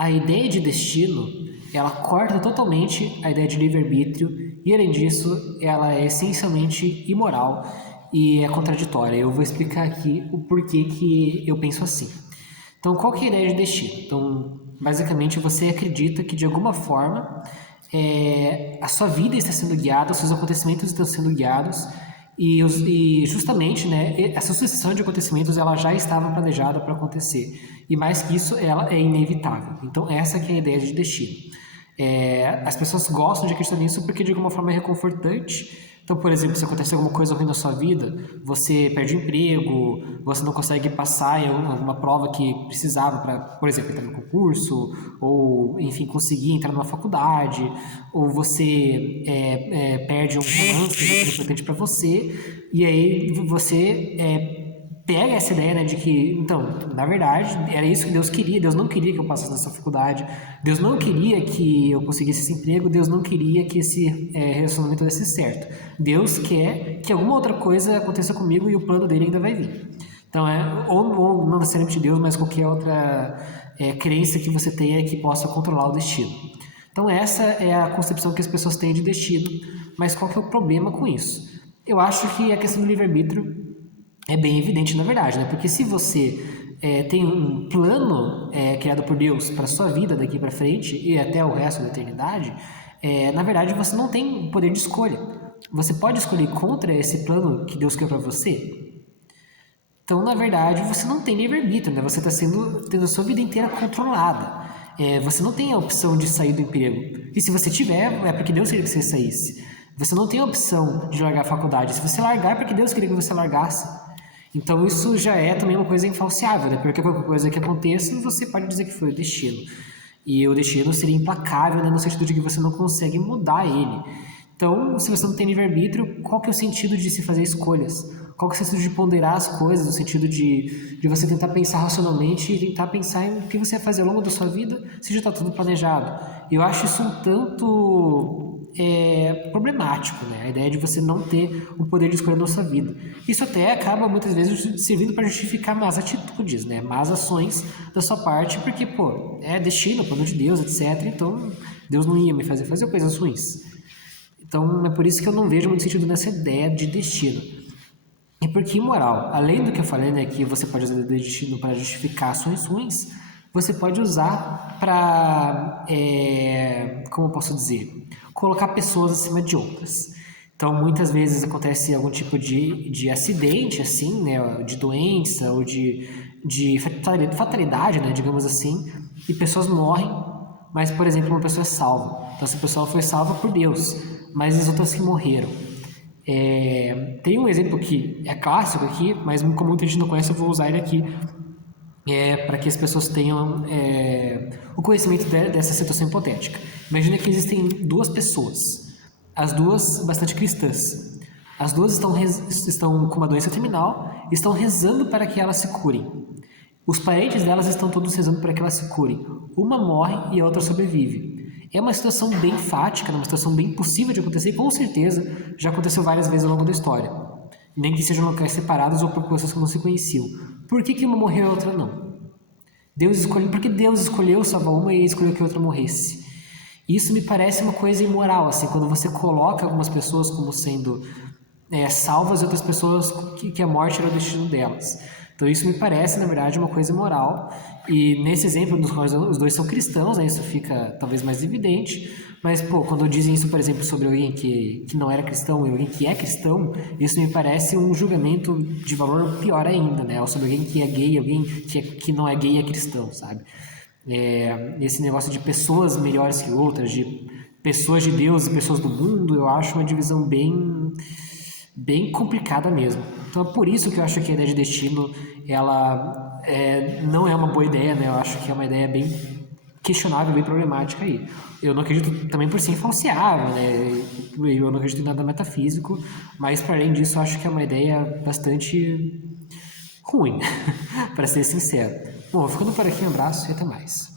a ideia de destino, ela corta totalmente a ideia de livre-arbítrio e, além disso, ela é essencialmente imoral e é contraditória. Eu vou explicar aqui o porquê que eu penso assim. Então, qual que é a ideia de destino? Então, basicamente, você acredita que, de alguma forma, a sua vida está sendo guiada, os seus acontecimentos estão sendo guiados e justamente, né, essa sucessão de acontecimentos ela já estava planejada para acontecer. E mais que isso, ela é inevitável. Então, essa que é a ideia de destino. As pessoas gostam de acreditar nisso porque de alguma forma é reconfortante. Então, por exemplo, se acontece alguma coisa ruim na sua vida, você perde o emprego, você não consegue passar em alguma prova que precisava para, por exemplo, entrar no concurso, ou, enfim, conseguir entrar numa faculdade, ou você perde um romance que é importante para você, e aí você pega essa ideia, né, de que, então, na verdade, era isso que Deus queria. Deus não queria que eu passasse nessa faculdade. Deus não queria que eu conseguisse esse emprego. Deus não queria que esse relacionamento desse certo. Deus quer que alguma outra coisa aconteça comigo e o plano dele ainda vai vir. Então, ou não necessariamente Deus, mas qualquer outra crença que você tenha que possa controlar o destino. Então, essa é a concepção que as pessoas têm de destino. Mas qual que é o problema com isso? Eu acho que a questão do livre-arbítrio é bem evidente, na verdade, né? Porque se você tem um plano criado por Deus para sua vida daqui para frente e até o resto da eternidade, na verdade você não tem poder de escolha. Você pode escolher contra esse plano que Deus criou para você. Então, na verdade, você não tem livre-arbítrio, né? Você está tendo a sua vida inteira controlada. Você não tem a opção de sair do emprego. E se você tiver, é porque Deus queria que você saísse. Você não tem a opção de largar a faculdade. Se você largar, é porque Deus queria que você largasse. Então isso já é também uma coisa infalciável, né? Porque qualquer coisa que aconteça, você pode dizer que foi o destino. E o destino seria implacável, né? No sentido de que você não consegue mudar ele. Então, se você não tem livre-arbítrio, qual que é o sentido de se fazer escolhas? Qual que é o sentido de ponderar as coisas, no sentido de você tentar pensar racionalmente e tentar pensar em o que você vai fazer ao longo da sua vida, se já está tudo planejado? Eu acho isso um tanto problemático, né? A ideia de você não ter o poder de escolha na sua vida. Isso até acaba muitas vezes servindo para justificar más atitudes, né? Más ações da sua parte, porque, pô, é destino, plano de Deus, etc. Então, Deus não ia me fazer coisas ruins. Então, é por isso que eu não vejo muito sentido nessa ideia de destino. E porque imoral, além do que eu falei, né, que você pode usar o destino para justificar ações ruins, você pode usar para, como eu posso dizer, colocar pessoas acima de outras. Então, muitas vezes acontece algum tipo de acidente, assim, né, de doença ou de fatalidade, né, digamos assim, e pessoas morrem, mas, por exemplo, uma pessoa é salva. Então, essa pessoa foi salva por Deus, mas as outras que morreram. Tem um exemplo que é clássico aqui, mas como muita gente não conhece, eu vou usar ele aqui para que as pessoas tenham o conhecimento dessa situação hipotética. Imagina que existem duas pessoas, as duas bastante cristãs. As duas estão com uma doença terminal e estão rezando para que elas se curem. Os parentes delas estão todos rezando para que elas se curem. Uma morre e a outra sobrevive. É uma situação bem fática, uma situação bem possível de acontecer e com certeza já aconteceu várias vezes ao longo da história. Nem que sejam locais separados ou por pessoas que não se conheciam. Por que uma morreu e a outra não? Porque Deus escolheu salvar uma e escolheu que a outra morresse. Isso me parece uma coisa imoral, assim, quando você coloca algumas pessoas como sendo salvas e outras pessoas que a morte era o destino delas. Então isso me parece, na verdade, uma coisa imoral. E nesse exemplo, nos quais os dois são cristãos, né, isso fica talvez mais evidente. Mas, pô, quando dizem isso, por exemplo, sobre alguém que não era cristão e alguém que é cristão, isso me parece um julgamento de valor pior ainda, né? Ou sobre alguém que é gay, alguém que não é gay e é cristão, sabe? Esse negócio de pessoas melhores que outras, de pessoas de Deus e pessoas do mundo, eu acho uma divisão bem complicada mesmo. Então é por isso que eu acho que a ideia de destino ela não é uma boa ideia, né? Eu acho que é uma ideia bem questionável, bem problemática aí. Eu não acredito também por ser infalciável, né? Eu não acredito em nada metafísico, mas para além disso eu acho que é uma ideia bastante ruim, para ser sincero. Bom, ficando por aqui, um abraço e até mais.